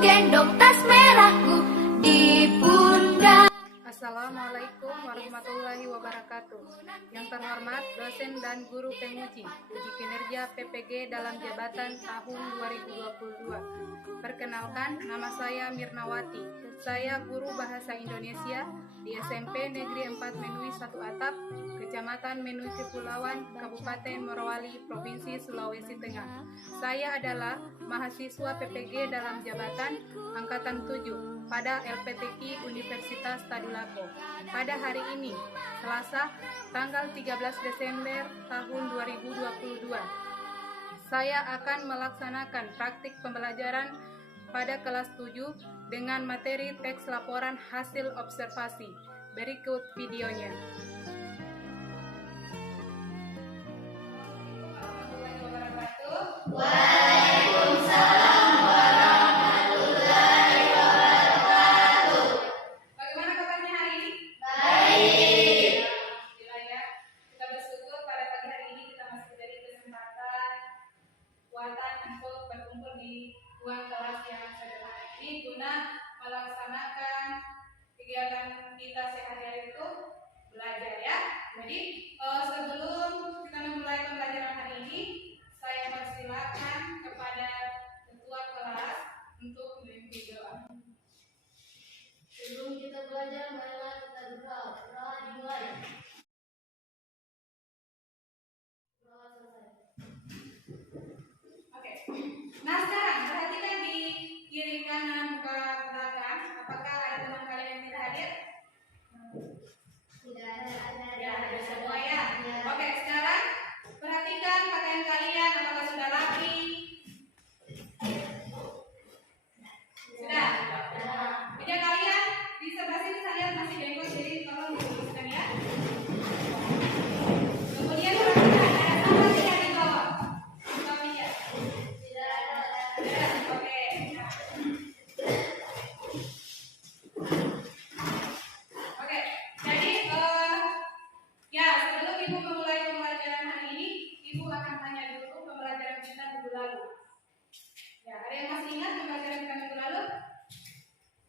gendong tas merahku di pundak. Assalamualaikum warahmatullahi wabarakatuh. Yang terhormat dosen dan guru penguji uji kinerja PPG dalam jabatan tahun 2022. Perkenalkan, nama saya Mirnawati. Saya guru bahasa Indonesia di SMP Negeri 4 Menui 1 Atap, Kecamatan Menui Kepulauan, Kabupaten Morowali, Provinsi Sulawesi Tengah. Saya adalah mahasiswa PPG dalam jabatan Angkatan 7 pada LPTQ Universitas Tadulako. Pada hari ini, Selasa, tanggal 13 Desember tahun 2022, saya akan melaksanakan praktik pembelajaran pada kelas 7 dengan materi teks laporan hasil observasi. Berikut videonya. Waalaikumsalam warahmatullahi wabarakatuh. Bagaimana kabarnya hari ini? Baik. Alhamdulillah ya. Kita bersyukur pada pagi hari ini kita masih diberi kesempatan buatan untuk berkumpul di ruang kelas yang sederhana ini guna melaksanakan kegiatan kita sehari-hari itu belajar ya. Jadi sebelum kita memulai pembelajaran hari ini, saya persilakan kepada ketua kelas untuk memimpin doa. Sebelum kita belajar, marilah kita berdoa. Berdoa dimulai. Berdoa selesai. Oke. Nah sekarang perhatikan di kiri kanan muka belakang. Apakah ada teman kalian yang tidak hadir? Tidak ada. Ya, ada semua ya. Oke, sekarang perhatikan pakaian kalian apakah sudah rapi? Sudah. Meja kalian di sebelah sini saya lihat masih bengkok, jadi tolong diluruskan ya. Kemudian perhatikan ada sampah tidak di bawah? Di bawah meja. Tidak ada. Ada. Oke. Nah. Oke, jadi ya sebelum ibu memulai pembelajaran hari ini, ibu akan tanya dulu pembelajaran kita minggu lalu. Ya, ada yang masih ingat pembelajaran kita minggu lalu?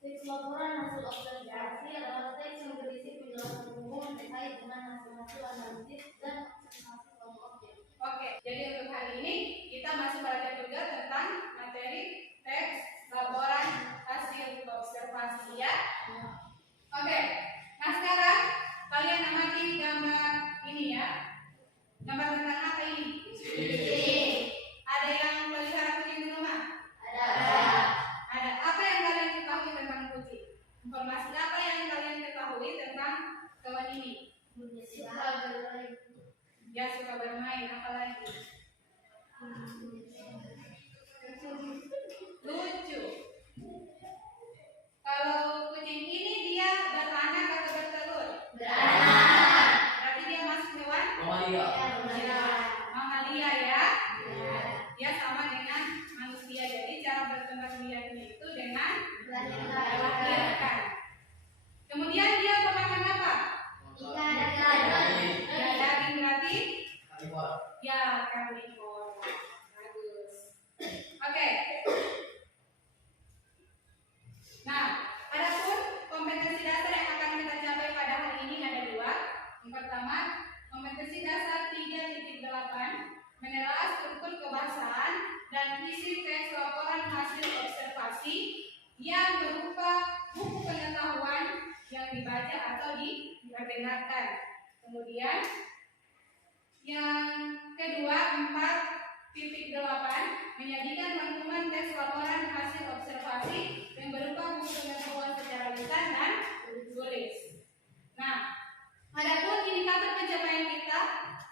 Teks laporan hasil observasi adalah teks yang berisi penjelasan umum terkait dengan hasil-hasil analisis dan observasi suatu objek. Oke, jadi untuk hari ini kita masih belajar juga tentang materi teks laporan hasil observasi ya. Oke, nah sekarang kalian amati gambar ini ya. Gambar tentang apa ini? Ada yang pelihara kucing di rumah? Ada. Ada. Apa yang kalian ketahui tentang kucing? Informasi apa yang kalian ketahui tentang kawan ini? Suka bermain. Ya suka bermain, apa lagi? Lucu. Kalau kucing ini dia beranak atau bertelur? Beranak. Berarti dia masuk hewan? Ya, Ya, mamalia ya. Dia sama dengan manusia. Jadi cara berkembang biaknya itu dengan melahirkan. Kemudian dia pemakan apa? Ya, daging berarti? Ya, karnivor. Bagus. Oke. Nah, adapun kompetensi dasar yang akan kita capai pada hari ini ada dua. Yang pertama, kompetensi dasar 3.8 menelaah struktur kebahasaan dan isi teks laporan hasil observasi yang berupa buku pengetahuan yang dibaca atau diperdengarkan. Kemudian yang kedua 4.8 menyajikan rangkuman teks laporan hasil observasi yang berupa buku pengetahuan secara lisan dan tulis. Nah, adapun indikator pencapaian kita,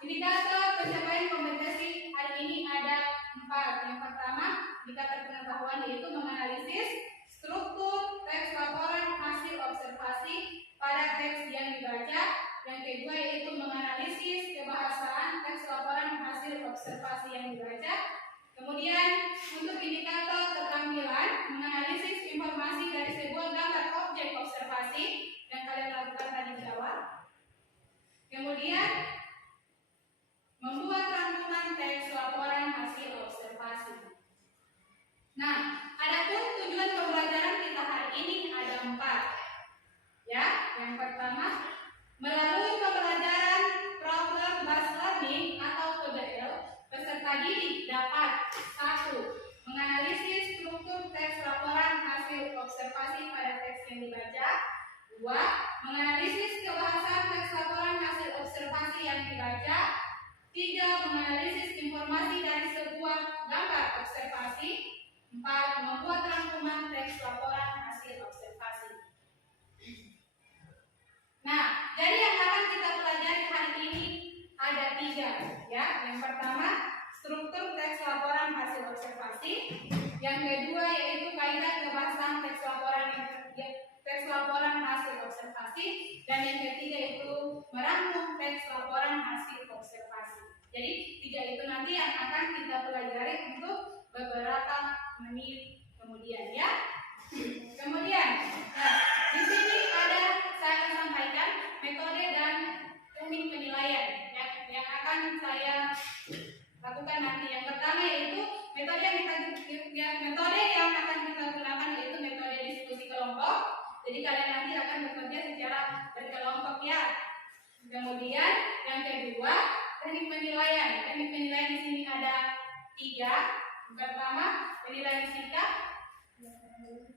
indikator pencapaian kompetensi hari ini ada 4. Yang pertama, indikator pengetahuan yaitu menganalisis struktur teks laporan hasil observasi pada teks yang dibaca. Yang kedua yaitu menganalisis kebahasaan teks laporan hasil observasi yang dibaca. Kemudian untuk indikator keterampilan, menganalisis informasi dari sebuah gambar objek observasi yang kalian lakukan tadi di awal. Kemudian membuat rangkuman teks laporan hasil observasi. Nah, adapun tujuan pembelajaran dapat 1. Menganalisis struktur teks laporan hasil observasi pada teks yang dibaca. 2. Menganalisis kebahasan teks laporan hasil observasi yang dibaca. 3. Menganalisis informasi dari sebuah gambar observasi. 4. Membuat rangkuman teks laporan hasil observasi. Nah, jadi yang akan kita pelajari hari ini ada 3, ya. Yang pertama, struktur teks laporan hasil observasi. Yang kedua yaitu kaidah kebahasan teks laporan hasil observasi. Dan yang ketiga itu merangkum teks laporan hasil observasi. Jadi 3 itu nanti yang akan kita pelajari untuk beberapa menit kemudian, ya. Kemudian, nah, di sini saya akan sampaikan metode dan teknik penilaian yang akan saya lakukan nanti. Yang pertama yaitu metode yang akan kita gunakan yaitu metode diskusi kelompok. Jadi kalian nanti akan bekerja secara berkelompok, ya. Kemudian yang kedua teknik penilaian. Teknik penilaian di sini ada 3. Pertama penilaian sikap,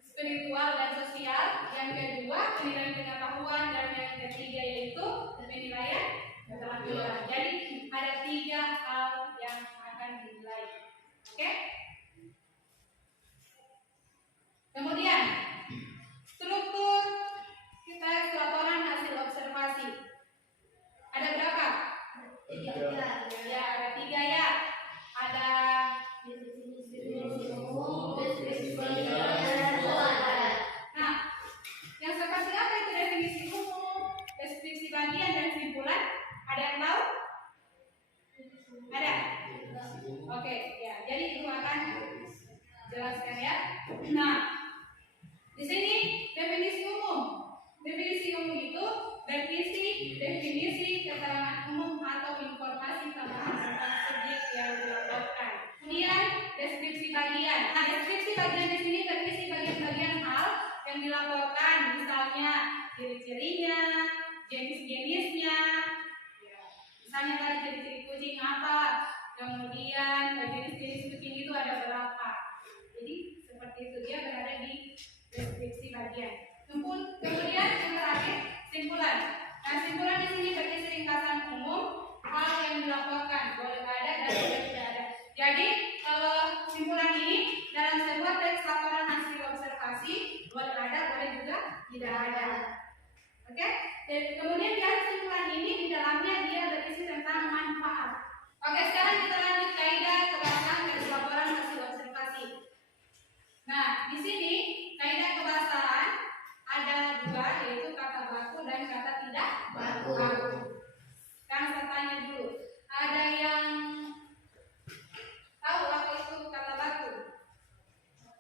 spiritual dan sosial. Yang kedua penilaian pengetahuan, dan yang ketiga yaitu penilaian keterampilan. Jadi ada 3 hal yang akan dinilai. Oke? Kemudian struktur kita laporan hasil observasi. Ada berapa? 3. Ya, ada 3, ya. Ada nah, yang seperti apa itu definisi umum, deskripsi bagian, dan kesimpulan? Ada yang tahu? Ada? Oke, ya. Jadi itu akan jelaskan, ya. Nah, di sini definisi umum. Definisi umum itu definisi keterangan umum atau informasi tambahan tentang subjek yang dilaporkan. Kemudian deskripsi bagian. Nah, deskripsi bagian di sini berisi bagian-bagian hal yang dilaporkan, misalnya ciri-cirinya, jenis-jenisnya. Ya. Misalnya tadi ciri-ciri kucing apa, kemudian jenis-jenis kucing itu ada berapa. Jadi seperti itu dia berada di deskripsi bagian. Kemudian yang terakhir simpulan. Nah, simpulan di sini berisi ringkasan umum hal yang dilaporkan, boleh ada dan boleh tidak ada. Jadi kalau simpulan ini dalam sebuah teks laporan hasil observasi boleh ada, boleh juga tidak ada. Oke? Dan kemudian dari simpulan ini di dalamnya dia berisi tentang manfaat. Oke, sekarang kita lanjut kaidah kebahasan teks laporan hasil observasi. Nah, di sini kaidah kebahasan ada 2, yaitu kata baku dan kata tidak baku. Sekarang saya tanya dulu, ada yang tahu apa itu kata baku?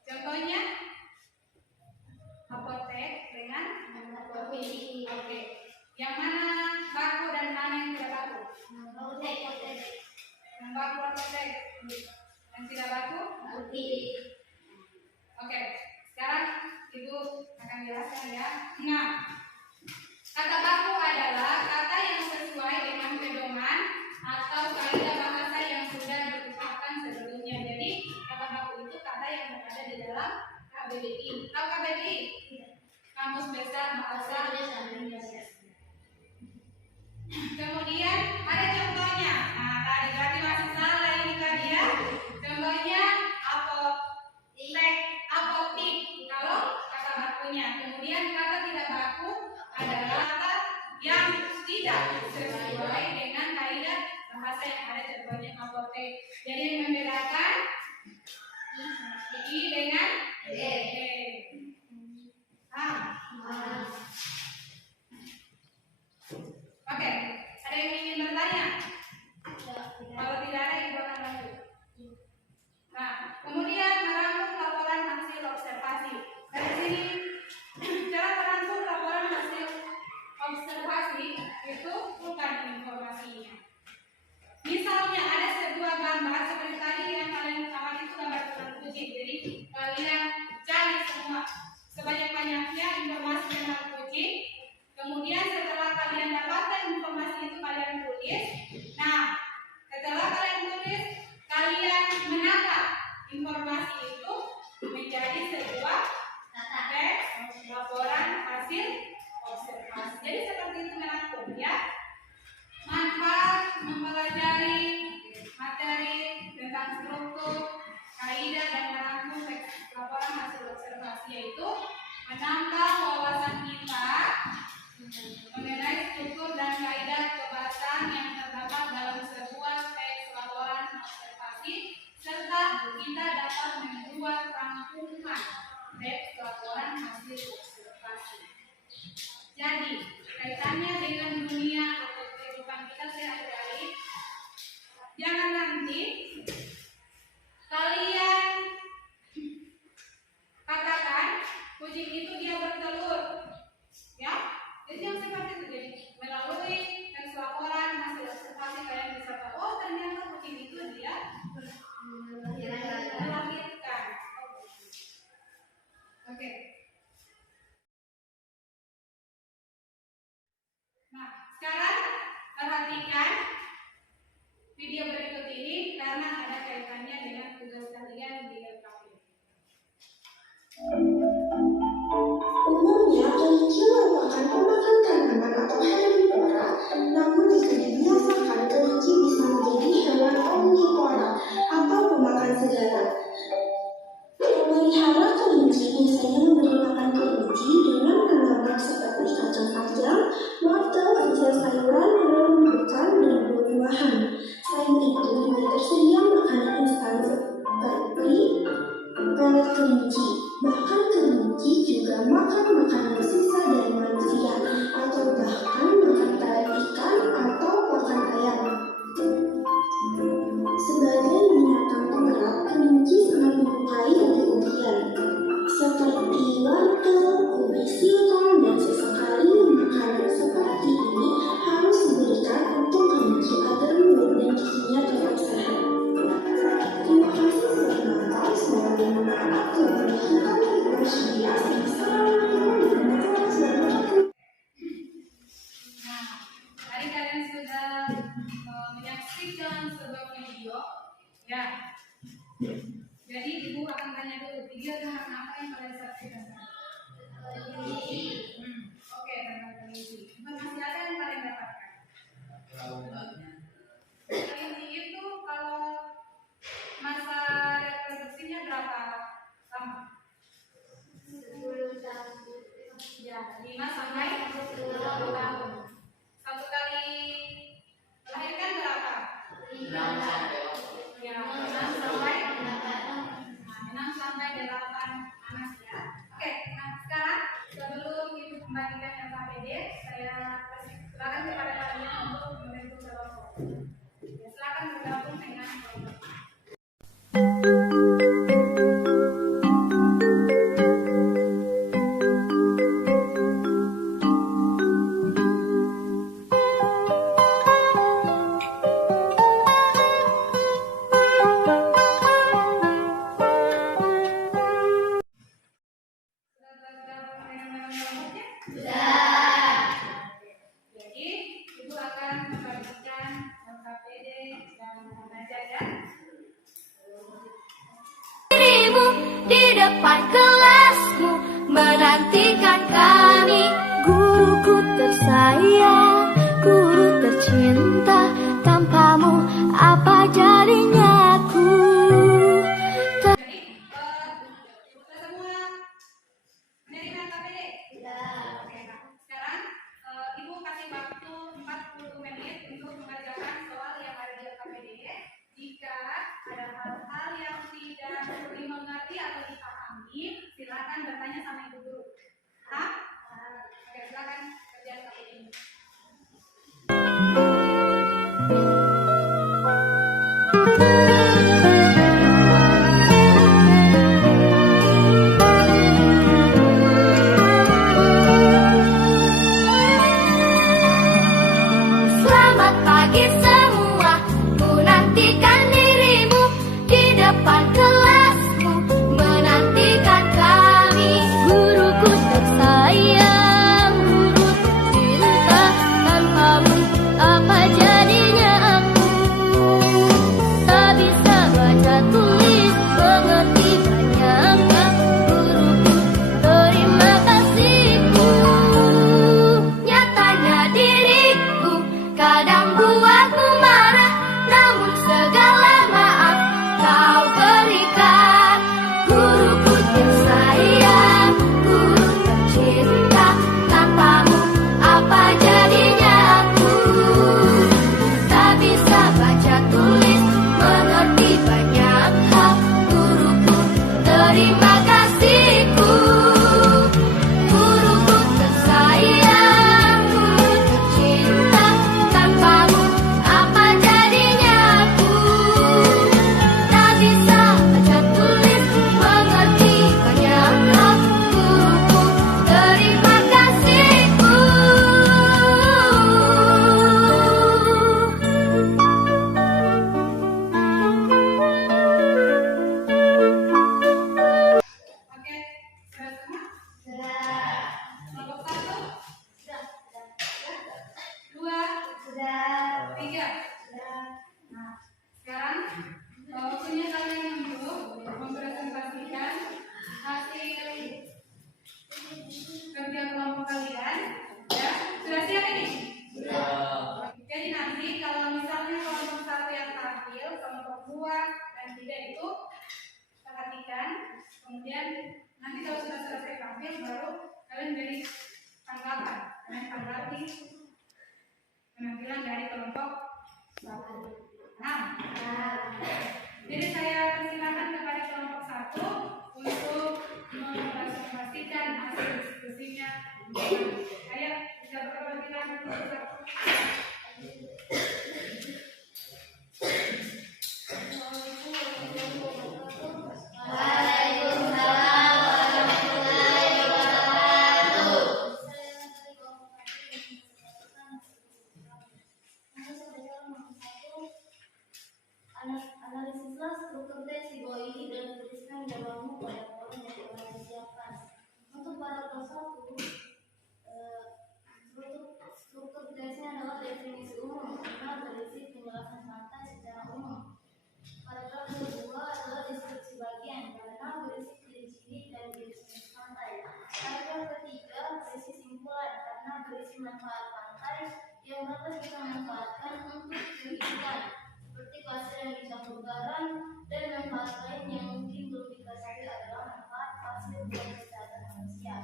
Contohnya apotek dengan apotek. Oke. Yang mana baku dan mana yang tidak baku? Apotek. Yang baku apotek. Yang tidak baku? Oke. Sekarang Ibu akan jelaskan, ya. Nah, kata baku adalah kata yang sesuai dengan pedoman atau kaidah bahasa yang sudah ditetapkan sebelumnya. Jadi kata baku itu kata yang berada di dalam KBBI. Tahu KBBI? Kamus Besar Bahasa Indonesia. Kemudian ada contohnya. Nah, tadi berarti masih salah ini tadi, ya. Contohnya apotik kalau kata bakunya. Kemudian kata tidak baku adalah kata yang tidak sesuai dengan kaidah bahasa yang ada, contohnya apotek. Jadi yang membedakan I dengan E. Oke, ada yang ingin bertanya? Kalau tidak ada, Ibu akan lanjut. Nah, kemudian merangkum laporan hasil observasi. Dari sini cara merangkum laporan hasil observasi itu bukan informasinya. Misalnya ada sebuah gambar seperti tadi yang kalian ketahui itu gambar tukang kucing. Jadi kalian cari semua sebanyak-banyaknya informasi tentang kucing. Kemudian setelah kalian dapatkan informasi itu kalian tulis. Nah, setelah kalian tulis, kalian Ya. Jadi ibu akan tanya dulu, video tentang apa yang kalian saksikan? Oke, tentang kelinci. Informasi apa yang kalian dapatkan? Kelinci itu kalau masa reproduksinya berapa lama? 10 tahun. Ya, 5 sampai 10 tahun. Satu kali melahirkan berapa? 5 sampai 8 anak ya. Oke, nah sekarang sebelum ibu membagikan LKPD, saya silakan kepada kalian untuk membentuk kelompok. Ya, silakan bergabung dengan kelompok. Jadi, ibu akan membagikan LKPD dan mengajar ya. Dirimu di depan kelasmu menantikan kami. Guruku tersayang, guru tercinta, tanpamu apa jadinya aku? Jadi, kita semua menerima LKPD? Oke, nah, sekarang ibu kasih waktu 40 menit untuk mengerjakan soal yang ada di LKPD. Jika ada hal-hal yang tidak dimengerti atau dipahami, silakan bertanya sama ibu guru. Hah? Oke, silakan kerja LKPD ini. Selamat pagi semua, ku nantikan dirimu di depan kelasmu menantikan kami. Guruku tersayang, guru tercinta, tanpamu apa jadinya aku? Tak bisa baca tulis, mengerti banyak hal. Guruku, terima kasihku. Nyatanya diriku kadang buatmu marah, namun segala maaf kau berikan. Guruku tersayang, guru tercinta, tanpamu apa jadinya aku? Tak bisa baca tulis, mengerti banyak hal. Guruku, terima kasihku. Guruku tersayang, guru tercinta, tanpamu apa jadinya aku? Tak bisa baca tulis, mengerti banyak hal. Guruku, terima kasihku. Oke, sudah semua? Kelompok 1, 2, 3. Nah, sekarang waktunya kalian untuk mempresentasikan hasil kerja kelompok kalian. Ya, sudah siap ini? Jadi nanti kalau misalnya kelompok 1 yang tampil, kelompok 2 dan 3 itu perhatikan. Kemudian nanti kalau sudah selesai tampil, baru kalian beri tanggapan. Kalian tanggapi penampilan dari kelompok 1. Nah, jadi saya persilakan kepada kelompok 1 untuk mempresentasikan hasil diskusinya. Ayo, bisa berkenan kelompok 1. Analisislah struktur teks di bawah ini dan tuliskan jawabanmu pada kolom yang telah disiapkan. Untuk paragraf 1, struktur teksnya adalah definisi umum, mengenal berisi penjelasan santai secara umum. Paragraf yang dapat kita manfaatkan untuk kehidupan, seperti pasir yang dicampur garam dan manfaat lain yang mungkin belum kita sadari adalah manfaat pasir buat kesehatan manusia.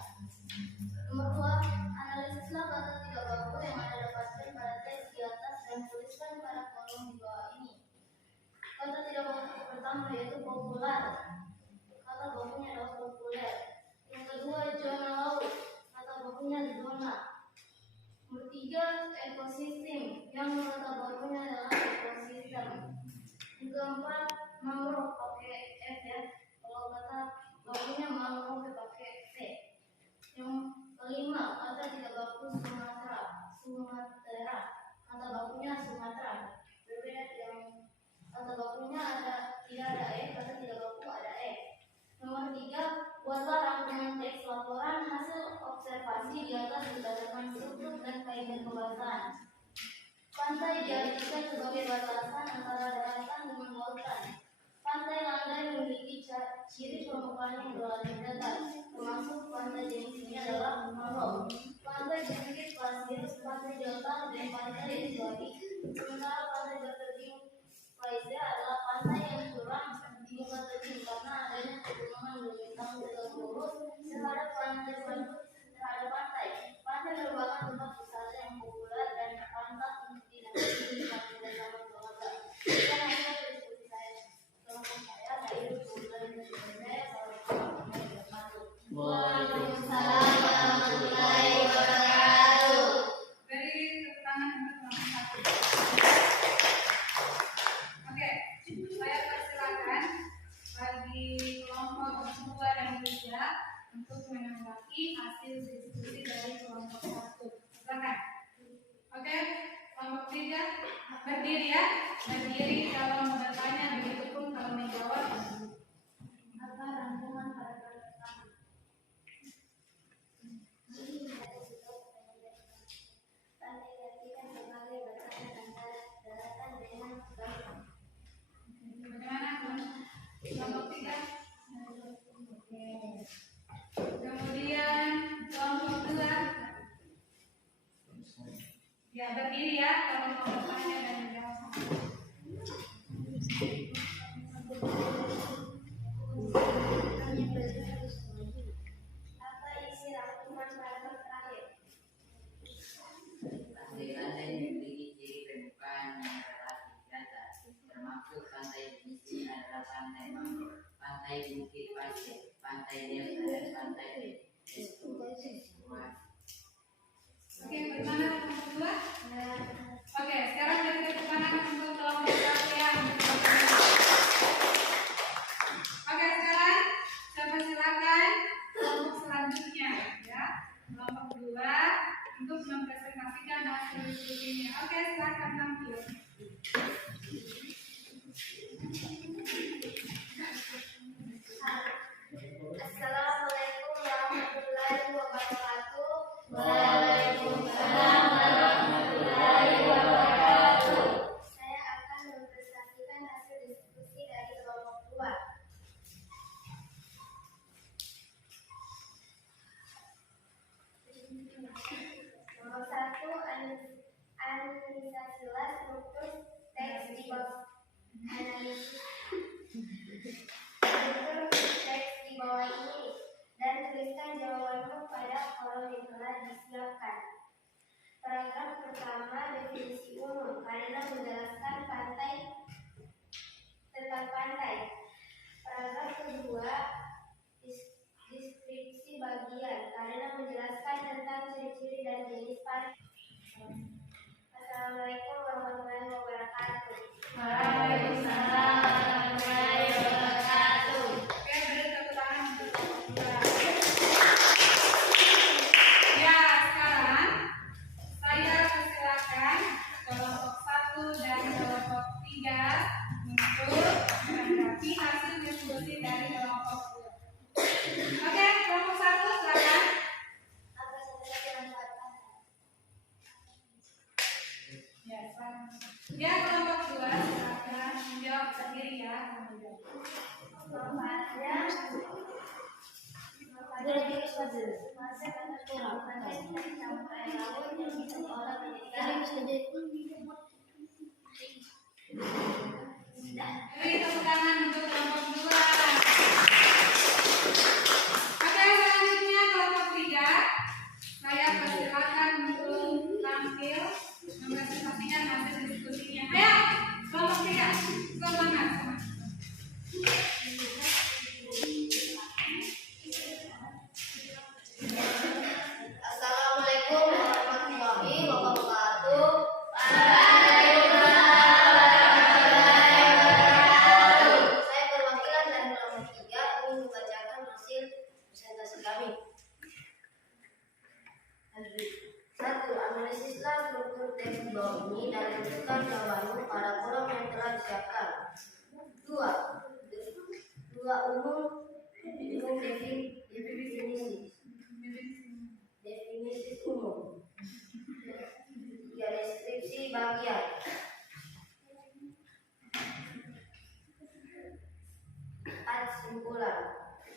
Nomor 2, analisislah kata tidak baku yang Anda dapatkan pada teks di atas dan tuliskan pada kolom di bawah ini. Kata tidak baku pertama yaitu populer. Kata bakunya adalah populer. Yang kedua, zona laut. Kata bakunya zona. Nomor 3, ekosistem. Yang kata bakunya adalah ekosistem. Yang keempat, mangrove pakai F ya. Kalau kata bakunya mangrove pakai T. Yang kelima, kata tidak baku Sumatera. Sumatera. Kata bakunya Sumatera. Berbeda yang kata bakunya tidak ada E, kata tidak baku ada E. Nomor 3, buatlah rangkuman teks laporan hasil observasi di atas berdasarkan struktur dan kaidah kebangsaan. Pantai diartikan sebagai batasan antara daratan dengan lautan. Pantai landai memiliki ciri permukaan yang relatif datar, termasuk pantai jenis ini adalah mangrove. Pantai bersedikit pasir, pantai delta dan pantai isolasi. Sementara pantai bertebing lainnya adalah pantai yang curam di muka tebing karena adanya pegunungan berbintang tegak lurus terhadap pantai. Pantai merupakan tempat wisata yang populer dan pantas untuk didatangi di pantai zaman keluarga. Dan hasil diskusi saya yaitu kebetulan dari saya Waalaikumsalam warahmatullahi wabarakatuh. Beri tepuk tangan untuk kelompok 1. Oke, saya persilakan bagi kelompok 2 dan 3 untuk menanggapi hasil diskusi dari kelompok 1. Silakan. Oke, kelompok 3 berdiri ya. Berdiri kalau mau bertanya, begitupun kalau menjawab. apa rangkuman pada pertama? Pantai diartikan sebagai batasan antara daratan dengan lautan. Bagaimana kelompok 3? Kemudian kelompok 2. Ya, berdiri ya kalau mau bertanya dan menjawab. Apa isi rangkuman paragraf terakhir? Pantai-pantai memiliki ciri permukaan yang relatif datar, termasuk pantai jenis ini adalah pantai mangrove, pantai bukit pasir, pantai delta dan pantai estuasi. Oke, bagaimana kelompok 2? Oke, sekarang beri tepuk tangan untuk kelompok 1 ya. Oke, sekarang saya persilakan kelompok selanjutnya ya. Kelompok 2 untuk mempresentasikan hasil diskusinya. Oke, silakan tampil. Assalamualaikum warahmatullahi wabarakatuh. Waalaikumsalam warahmatullahi wabarakatuh. Saya akan mempresentasikan hasil diskusi dari kelompok 2. Nomor 1, analisasilah struktur teks di bawah. Ini dan tuliskan jawabanmu pada kolom yang telah disiapkan. Paragraf pertama, definisi umum karena menjelaskan tentang pantai. Paragraf kedua, deskripsi bagian karena menjelaskan tentang ciri-ciri dan jenis pantai. Assalamualaikum warahmatullahi wabarakatuh. Waalaikumsalam warahmatullahi wabarakatuh. Oke, beri tepuk tangan untuk kelompok 2. Ya, sekarang saya persilakan kelompok 1 dan kelompok 3 untuk menanggapi hasil diskusi dari kelompok 2. Oke, kelompok 1 silakan. Apa saja manfaat pantai? Ya, silakan. Ya, kelompok 2 silakan menjawab sendiri ya. Manfaatnya sampai laut yang bisa diolah menjadi garam saja itu Beri tepuk tangan untuk kelompok 2. Oke, selanjutnya kelompok 3. Saya persilakan untuk tampil mempresentasikan hasil diskusinya. Ayo, kelompok 3. Semangat. Assalamualaikum warahmatullahi wabarakatuh. Saya perwakilan dari kelompok 3 ingin membacakan hasil presentasi kami. 1. Analisislah struktur teks di bawah ini dan tentukan jawaban pada kolom yang telah disiapkan. 2. Umum definisi umum. 3. Deskripsi bagian. 4. Simpulan.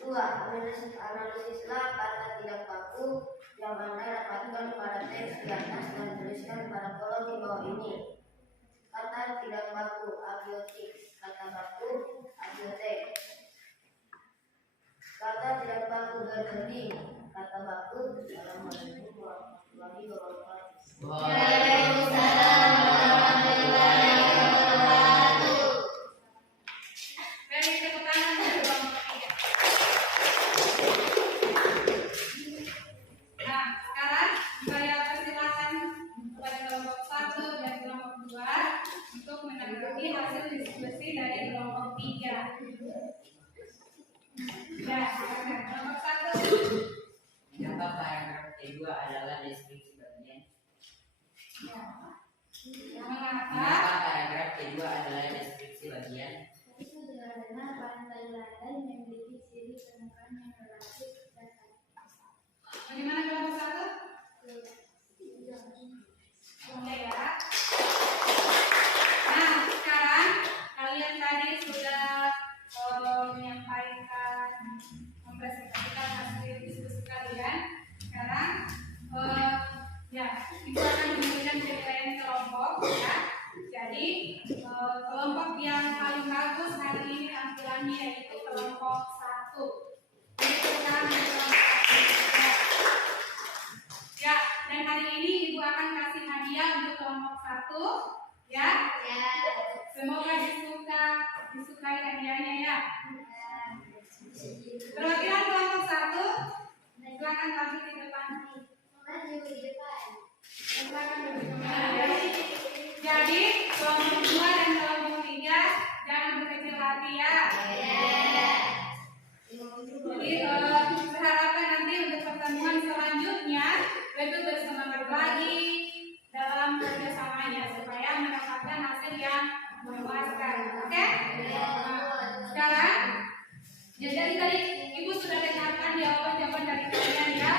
2. Analisislah kata tidak baku yang Anda dapatkan pada teks di atas dan tuliskan pada kolom di bawah ini. Kata tidak baku, abiotik. Kata baku, abiotek. Kata tidak baku, berkeding. Kata baku, Assalamualaikum warahmatullahi wabarakatuh. Waalaikumsalam warahmatullahi wabarakatuh. Beri tepuk tangan untuk kelompok 3. Nah, sekarang saya persilakan kepada kelompok 1 dan kelompok 2 untuk menanggapi hasil diskusi dari kelompok 3. Ya, silakan. Kelompok 1. Mengapa paragraf kedua adalah deskripsi bagian? Mengapa? Mengapa paragraf kedua adalah deskripsi bagian? Karena pantai London memiliki ciri permukaan yang relatif datar. Bagaimana kelompok 1? Oke ya. Nah, sekarang kalian tadi sudah menyampaikan, mempresentasikan hasil diskusi kalian. Sekarang ya, ibu akan memberikan penilaian kelompok ya. Jadi kelompok yang paling bagus hari ini tampilannya yaitu kelompok 1. Jadi sekarang di kelompok 1 ya, dan hari ini ibu akan kasih hadiah untuk kelompok 1 ya. Semoga disukai hadiahnya ya. Perwakilan kelompok 1 silakan tampil di depan. Jadi kelompok 2 dan kelompok 3 jangan berkecil hati ya. Jadi saya harapkan nanti untuk pertemuan selanjutnya lebih bersemangat lagi dalam kerjasamanya supaya mendapatkan hasil yang memuaskan. Oke? Sekarang jadi tadi ibu sudah dengarkan jawaban-jawaban dari kalian ya.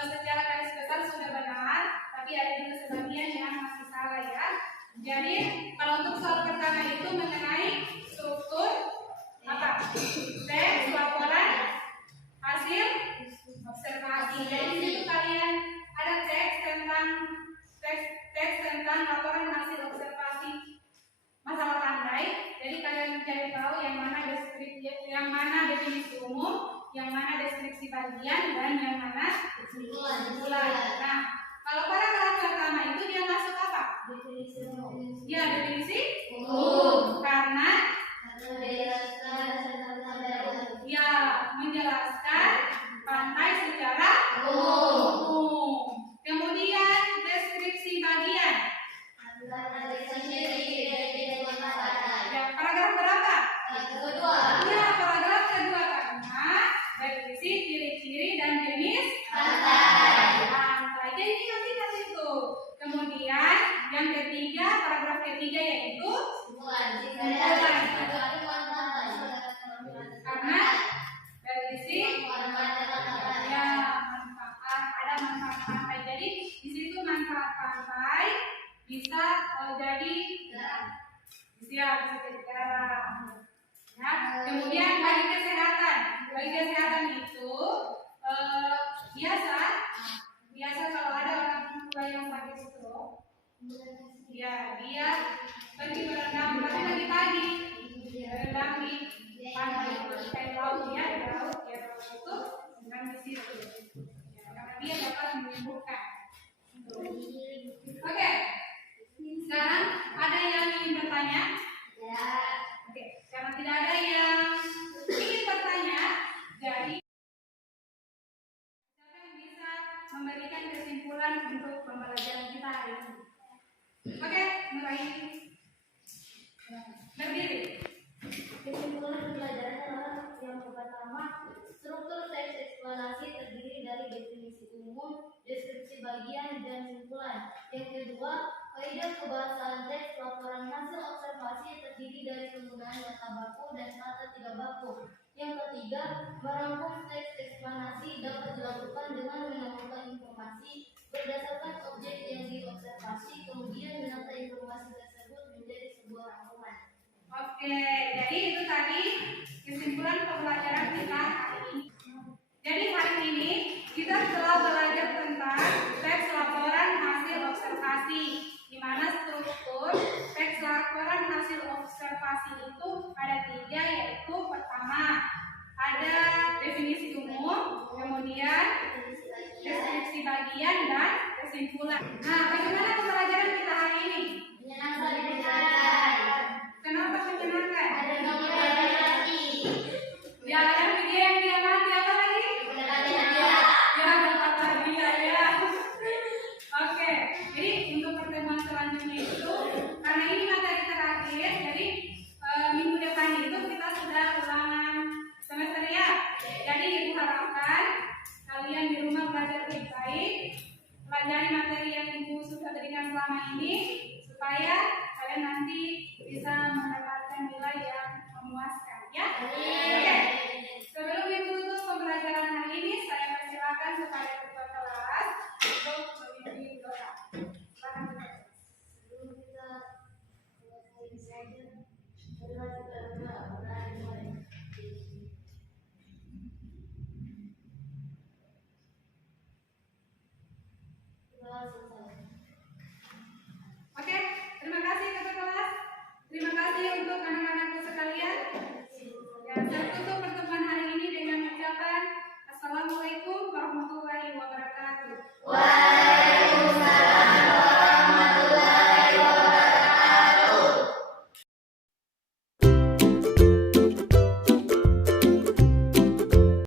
Secara garis besar sudah benar, tapi ada juga sebagian yang masih salah ya. Jadi kalau untuk soal pertama itu mengenai struktur apa? Teks, laporan, hasil observasi. Jadi di situ kalian ada teks tentang laporan hasil observasi masalah pantai. Jadi kalian mencari tahu yang mana deskripsi, yang mana definisi umum, yang mana deskripsi bagian, dan yang mana kesimpulan. Nah, kalau paragraf pertama itu dia masuk apa? Ya, definisi umum. Karena ya menjelaskan pantai secara umum. Kemudian deskripsi bagian. Ya, paragraf berapa? Ya, paragraf kedua karena definisi ciri-ciri dan jenis pantai. Jadi ingat itu. Kemudian yang ketiga, paragraf ketiga yaitu simpulan. Karena definisi ya manfaat, ada manfaat pantai. Jadi di situ manfaat pantai bisa jadi bisa jadi garam. Ya, kemudian bagi kesehatan itu biasa Ya, dia pergi berenang tapi pagi-pagi. Berenang di pantai laut ya, di laut ya itu berenang di situ. Ya, karena dia dapat menyembuhkan. Oke, sekarang ada yang ingin bertanya? Ya. Oke, karena tidak ada yang ingin bertanya, jadi siapa yang bisa memberikan kesimpulan untuk pembelajaran kita hari ini? Oke, mulai berdiri. Kesimpulan pembelajaran adalah yang pertama, struktur teks eksplanasi terdiri dari definisi umum, deskripsi bagian, dan simpulan. Yang kedua, kaidah kebahasaan teks laporan hasil observasi terdiri dari penggunaan kata baku dan kata tidak baku. Yang ketiga, merangkum teks eksplanasi dapat dilakukan dengan menemukan informasi berdasarkan objek yang diobservasi, kemudian menata informasi tersebut menjadi sebuah rangkuman. Oke, jadi itu tadi kesimpulan pembelajaran kita hari ini. Jadi hari ini kita telah belajar tentang teks laporan hasil observasi, di mana struktur teks laporan hasil observasi itu ada 3, yaitu pertama ada definisi umum, kemudian deskripsi bagian dan kesimpulan. Nah, bagaimana pembelajaran kita hari ini? Kenapa menyenangkan? Ya, ada video yang dia mati, apa lagi? Ya, dapat hadiah ya. Oke, jadi untuk pertemuan selanjutnya itu, karena ini materi terakhir, jadi minggu depan itu kita sudah ulangan semester ya. Jadi ibu harapkan kalian di rumah belajar lebih baik, pelajari materi yang ibu sudah berikan selama ini, supaya kalian nanti bisa mendapatkan nilai yang memuaskan ya. Oke. Sebelum ibu tutup pembelajaran hari ini, saya persilakan kepada ketua kelas untuk memimpin doa. Silakan ketua kelas. Sebelum kita selesai saja,